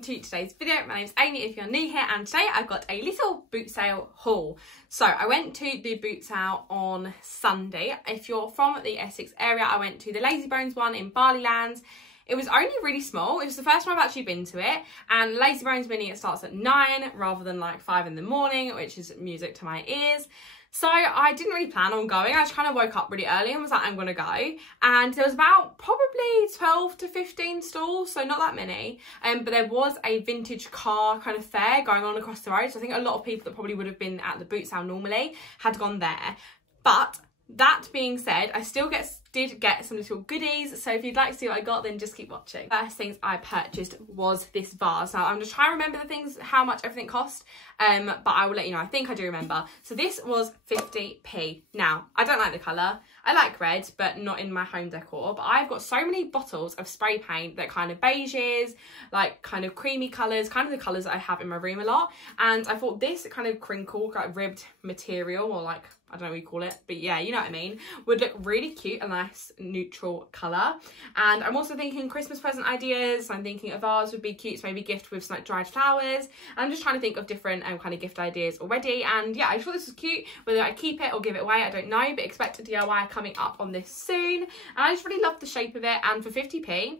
welcome to today's video. My name's Amy if you're new here, and today I've got a little boot sale haul. So I went to the boot sale on Sunday. If you're from the Essex area, I went to the Lazybones one in Barleylands. It was only really small. It was the first time I've actually been to it, and Lazybones Mini, it starts at 9 rather than like 5 in the morning, which is music to my ears. So I didn't really plan on going. I just kind of woke up really early and was like, I'm going to go. And there was about probably 12 to 15 stalls, so not that many. But there was a vintage car kind of fair going on across the road. So I think a lot of people that probably would have been at the boot sale normally had gone there. But that being said, I still did get some little goodies, so if you'd like to see what I got, then just keep watching. First things I purchased was this vase. Now I'm just trying to remember the things, how much everything cost, but I will let you know. I think I do remember. So this was 50p. Now I don't like the colour. I like red, but not in my home decor. But I've got so many bottles of spray paint that kind of beiges, like kind of creamy colours, kind of the colours that I have in my room a lot. And I thought this kind of crinkled, like ribbed material, or like, I don't know what you call it, but yeah, you know what I mean, would look really cute, a nice neutral colour. And I'm also thinking Christmas present ideas. I'm thinking a vase would be cute to maybe gift with some like dried flowers. And I'm just trying to think of different kind of gift ideas already. And yeah, I just thought this was cute. Whether I keep it or give it away, I don't know, but expect a DIY coming up on this soon. And I just really love the shape of it, and for 50p,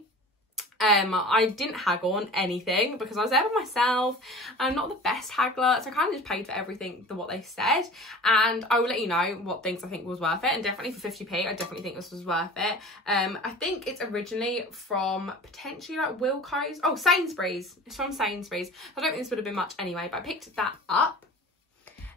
I didn't haggle on anything because I was there by myself. I'm not the best haggler, so I kind of just paid for everything what they said, and I will let you know what things I think was worth it. And definitely for 50p, I definitely think this was worth it. I think it's originally from potentially like Wilko's, oh, Sainsbury's. It's from Sainsbury's. I don't think this would have been much anyway, but I picked that up.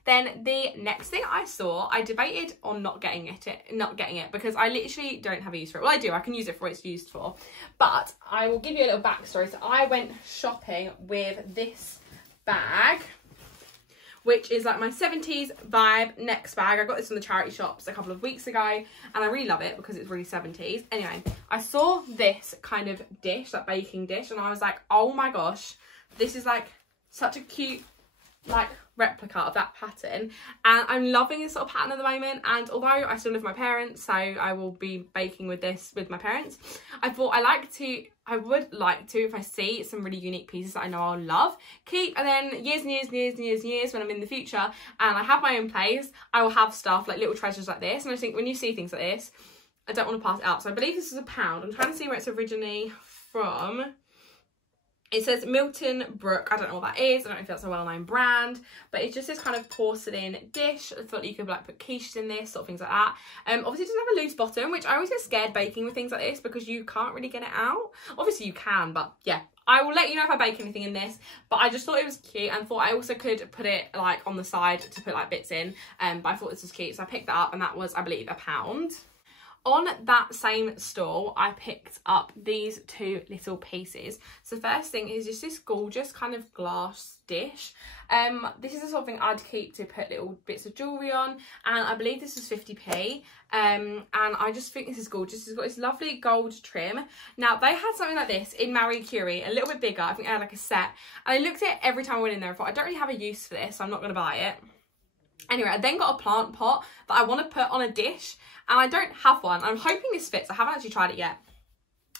Then the next thing I saw, I debated on not getting it because I literally don't have a use for it. Well, I do, I can use it for what it's used for. But I will give you a little backstory. So I went shopping with this bag, which is like my 70s vibe Next bag. I got this from the charity shops a couple of weeks ago, and I really love it because it's really 70s. Anyway, I saw this kind of dish, that baking dish, and I was like, oh my gosh, this is like such a cute like replica of that pattern, and I'm loving this sort of pattern at the moment. And although I still live with my parents, so I will be baking with this with my parents, I thought I would like to, if I see some really unique pieces that I know I'll love, keep, and then years and years and years and years and years when I'm in the future and I have my own place, I will have stuff like little treasures like this. And I think when you see things like this, I don't want to pass it out. So I believe this is £1. I'm trying to see where it's originally from. It says Milton Brook. I don't know what that is. I don't know if that's a well-known brand, but it's just this kind of porcelain dish. I thought you could like put quiches in this, sort of things like that. Obviously it doesn't have a loose bottom, which I always get scared baking with things like this because you can't really get it out. Obviously you can, but yeah, I will let you know if I bake anything in this. But I just thought it was cute, and thought I also could put it like on the side to put like bits in. But I thought this was cute, so I picked that up, and that was, I believe, £1. On that same stall, I picked up these two little pieces. So the first thing is just this gorgeous kind of glass dish. This is the sort of thing I'd keep to put little bits of jewellery on, and I believe this is 50p. And I just think this is gorgeous. It's got this lovely gold trim. Now, they had something like this in Marie Curie, a little bit bigger. I think they had like a set. And I looked at it every time I went in there and thought, I don't really have a use for this, so I'm not going to buy it. Anyway, I then got a plant pot that I want to put on a dish, and I don't have one. I'm hoping this fits. I haven't actually tried it yet.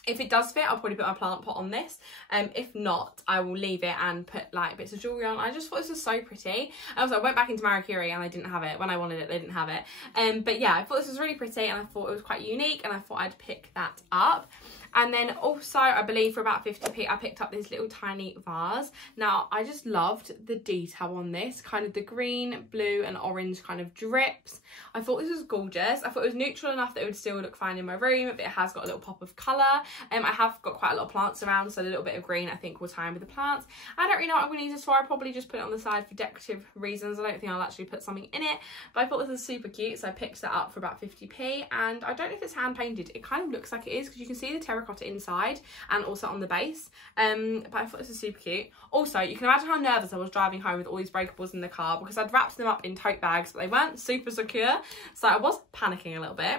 If it does fit, I'll probably put my plant pot on this. If not, I will leave it and put like bits of jewellery on. I just thought this was so pretty. Also, I went back into Marie Curie and I didn't have it. When I wanted it, they didn't have it. But yeah, I thought this was really pretty, and I thought it was quite unique, and I thought I'd pick that up. And then also, I believe for about 50p, I picked up this little tiny vase. Now, I just loved the detail on this, kind of the green, blue and orange kind of drips. I thought this was gorgeous. I thought it was neutral enough that it would still look fine in my room, but it has got a little pop of colour. I have got quite a lot of plants around, so a little bit of green I think will tie in with the plants. I don't really know what I'm going to use this for. I'll probably just put it on the side for decorative reasons. I don't think I'll actually put something in it, but I thought this was super cute, so I picked that up for about 50p. And I don't know if it's hand painted. It kind of looks like it is, because you can see the terracotta inside and also on the base. But I thought this was super cute. Also, you can imagine how nervous I was driving home with all these breakables in the car, because I'd wrapped them up in tote bags, but they weren't super secure, so I was panicking a little bit.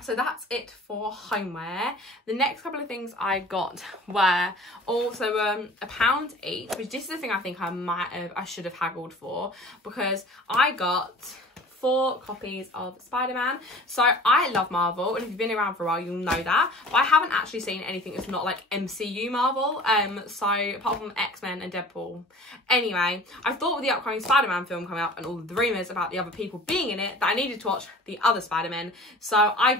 So that's it for homeware. The next couple of things I got were also £1 each, which this is the thing I think I should have haggled for, because I got 4 copies of Spider-Man. So I love Marvel, and if you've been around for a while, you'll know that. But I haven't actually seen anything that's not like MCU Marvel. So apart from X-Men and Deadpool. Anyway, I thought with the upcoming Spider-Man film coming up and all of the rumours about the other people being in it, that I needed to watch the other Spider-Man. So I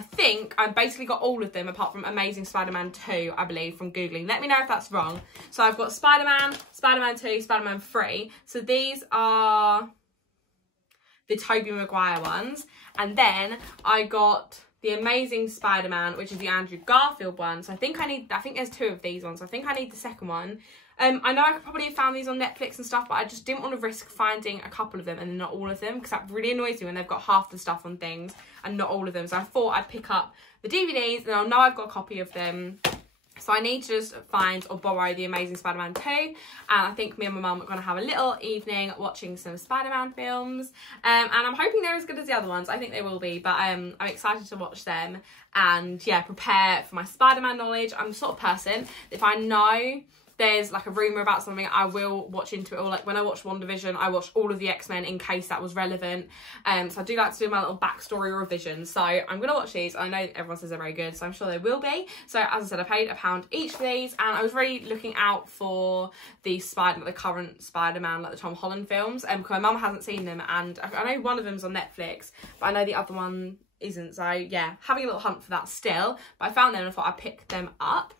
think I basically got all of them apart from Amazing Spider-Man 2, I believe, from Googling. Let me know if that's wrong. So I've got Spider-Man, Spider-Man 2, Spider-Man 3. So these are the Tobey Maguire ones. And then I got the Amazing Spider-Man, which is the Andrew Garfield one. So I think there's 2 of these ones. So I think I need the second one. I know I could probably have found these on Netflix and stuff, but I just didn't want to risk finding a couple of them and not all of them, because that really annoys me when they've got half the stuff on things and not all of them. So I thought I'd pick up the DVDs and I'll know I've got a copy of them. So I need to just find or borrow the Amazing Spider-Man 2. And I think me and my mum are going to have a little evening watching some Spider-Man films. And I'm hoping they're as good as the other ones. I think they will be. But I'm excited to watch them. And yeah, prepare for my Spider-Man knowledge. I'm the sort of person, if I know there's like a rumour about something, I will watch into it all. Like when I watched WandaVision, I watched all of the X-Men in case that was relevant. So I do like to do my little backstory revision. So I'm going to watch these. I know everyone says they're very good, so I'm sure they will be. So as I said, I paid £1 each for these, and I was really looking out for the current Spider-Man, like the Tom Holland films, because my mum hasn't seen them, and I know one of them's on Netflix, but I know the other one isn't. So yeah, having a little hunt for that still. But I found them and I thought I'd pick them up.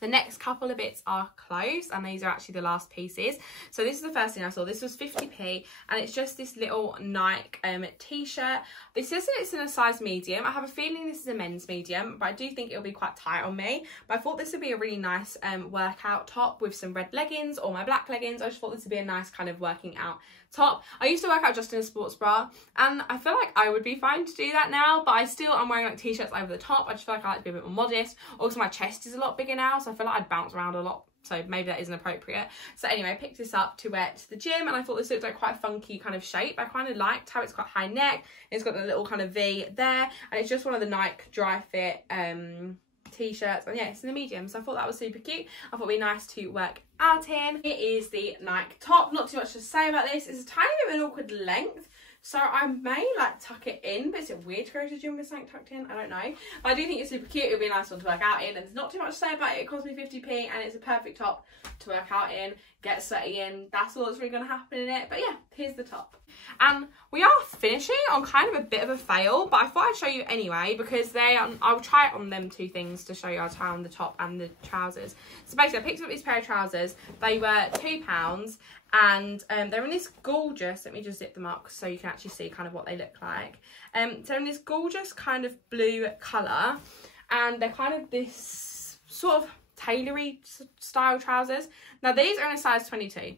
The next couple of bits are clothes, and these are actually the last pieces. So this is the first thing I saw. This was 50p, and it's just this little Nike t-shirt. This says that it's in a size medium. I have a feeling this is a men's medium, but I do think it'll be quite tight on me. But I thought this would be a really nice workout top with some red leggings or my black leggings. I just thought this would be a nice kind of working out top. I used to work out just in a sports bra, and I feel like I would be fine to do that now, but I'm wearing like t-shirts over the top. I just feel like I like to be a bit more modest. Also, my chest is a lot bigger now, so I feel like I'd bounce around a lot, so maybe that isn't appropriate. So anyway, I picked this up to wear to the gym, and I thought this looked like quite a funky kind of shape. I kind of liked how it's got high neck, it's got a little kind of V there, and it's just one of the Nike dry fit t-shirts, and yeah, it's in the medium, so I thought that was super cute. I thought it'd be nice to work out in. It is the Nike top. Not too much to say about this. It's a tiny bit of an awkward length, so I may like tuck it in, but is it weird to go to the gym with something tucked in? I don't know, but I do think it's super cute. It'll be a nice one to work out in, and there's not too much to say about it. It cost me 50p, and it's a perfect top to work out in, get sweaty in. That's all that's really going to happen in it. But yeah, here's the top. And we are finishing on kind of a bit of a fail, but I thought I'd show you anyway, because I'll try it on them 2 things to show you. I'll try on the top and the trousers. So basically, I picked up these pair of trousers. They were £2, and they're in this gorgeous, let me just zip them up so you can actually see kind of what they look like. So in this gorgeous kind of blue colour, and they're kind of this sort of tailory style trousers. Now these are in a size 22.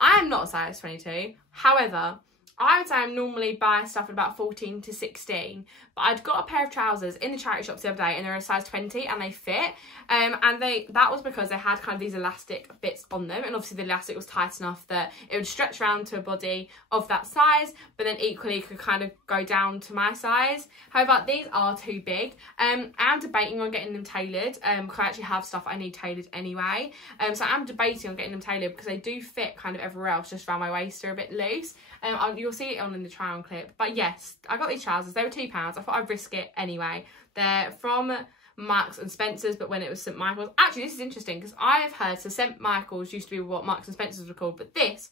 I am not a size 22, however, I would say I'm normally buying stuff at about 14 to 16, but I'd got a pair of trousers in the charity shops the other day, and they're a size 20 and they fit, and that was because they had kind of these elastic bits on them, and obviously the elastic was tight enough that it would stretch around to a body of that size, but then equally could kind of go down to my size. However, these are too big. I'm debating on getting them tailored, because I actually have stuff I need tailored anyway, so I'm debating on getting them tailored because they do fit kind of everywhere else, just around my waist are a bit loose. You'll see it on in the try on clip. But yes, I got these trousers. They were £2. I thought I'd risk it anyway. They're from Marks and Spencer's, but when it was St Michael's. Actually, this is interesting because I have heard, so St Michael's used to be what Marks and Spencer's were called, but this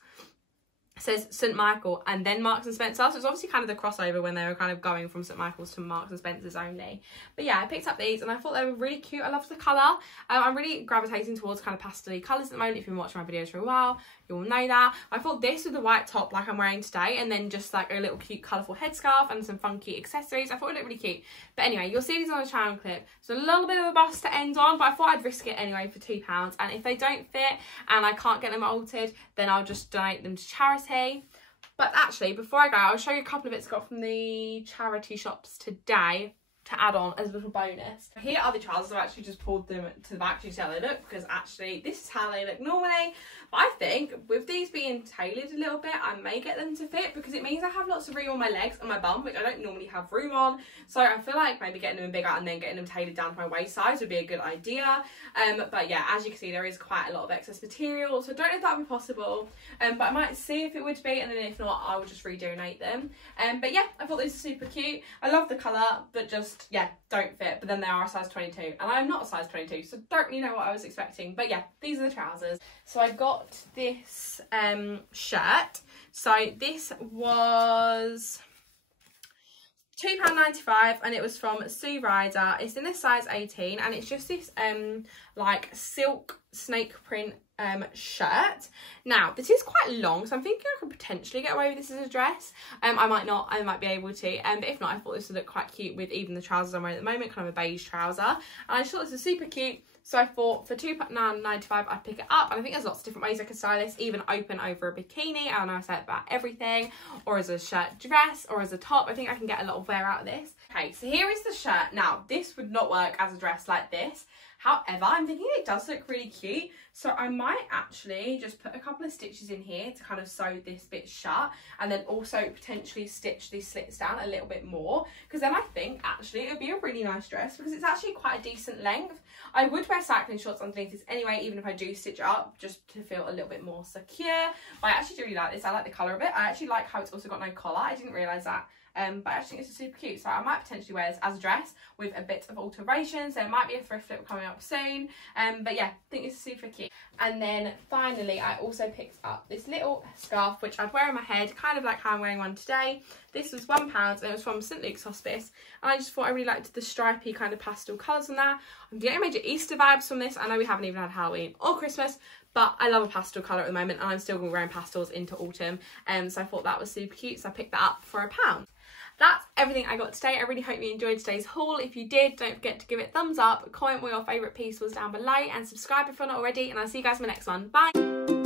says St Michael and then Marks and Spencer, so it's obviously kind of the crossover when they were kind of going from St Michael's to Marks and Spencer's only. But yeah, I picked up these and I thought they were really cute. I loved the colour. I'm really gravitating towards kind of pastel colours at the moment. If you've been watching my videos for a while, you will know that. I thought this with the white top like I'm wearing today, and then just like a little cute colourful headscarf and some funky accessories, I thought it looked really cute. But anyway, you'll see these on the try on clip. So a little bit of a bust to end on, but I thought I'd risk it anyway for £2, and if they don't fit and I can't get them altered, then I'll just donate them to charity. But actually, before I go, I'll show you a couple of bits I got from the charity shops today. to add on as a little bonus. Here are the trousers. I've actually just pulled them to the back to see how they look, because actually this is how they look normally. But I think with these being tailored a little bit, I may get them to fit, because it means I have lots of room on my legs and my bum, which I don't normally have room on. So I feel like maybe getting them bigger and then getting them tailored down to my waist size would be a good idea. But yeah, as you can see, there is quite a lot of excess material, so I don't know if that would be possible. But I might see if it would be, and then if not, I will just redonate them. But yeah, I thought these were super cute. I love the colour, but just, yeah, don't fit. But then they are a size 22, and I'm not a size 22, so don't really know what I was expecting. But yeah, these are the trousers. So I got this shirt. So this was £2.95, and it was from Sue Ryder. It's in this size 18, and it's just this like silk snake print shirt. Now this is quite long, so I'm thinking I could potentially get away with this as a dress. I might not, I might be able to, but if not, I thought this would look quite cute with even the trousers I'm wearing at the moment, kind of a beige trouser, and I just thought this was super cute. So I thought for £2.95 I'd pick it up, and I think there's lots of different ways I could style this, even open over a bikini. I don't know, I said about everything, or as a shirt dress, or as a top. I think I can get a lot of wear out of this. Okay, so here is the shirt. Now this would not work as a dress like this. However, I'm thinking it does look really cute, so I might actually just put a couple of stitches in here to kind of sew this bit shut, and then also potentially stitch these slits down a little bit more, because then I think actually it would be a really nice dress, because it's actually quite a decent length. I would wear cycling shorts underneath this anyway, even if I do stitch it up, just to feel a little bit more secure. But I actually do really like this. I like the colour of it. I actually like how it's also got no collar. I didn't realise that. But I actually think it's super cute, so I might potentially wear this as a dress with a bit of alterations. There might be a thrift flip coming up soon, but yeah, I think it's super cute. And then finally, I also picked up this little scarf, which I'd wear on my head, kind of like how I'm wearing one today. This was £1, and it was from St Luke's Hospice, and I just thought I really liked the stripy kind of pastel colours on that. I'm getting major Easter vibes from this. I know we haven't even had Halloween or Christmas, but I love a pastel colour at the moment, and I'm still going to be wearing pastels into autumn, so I thought that was super cute, so I picked that up for £1. That's everything I got today. I really hope you enjoyed today's haul. If you did, don't forget to give it a thumbs up, comment what your favourite piece was down below, and subscribe if you're not already, and I'll see you guys in my next one. Bye!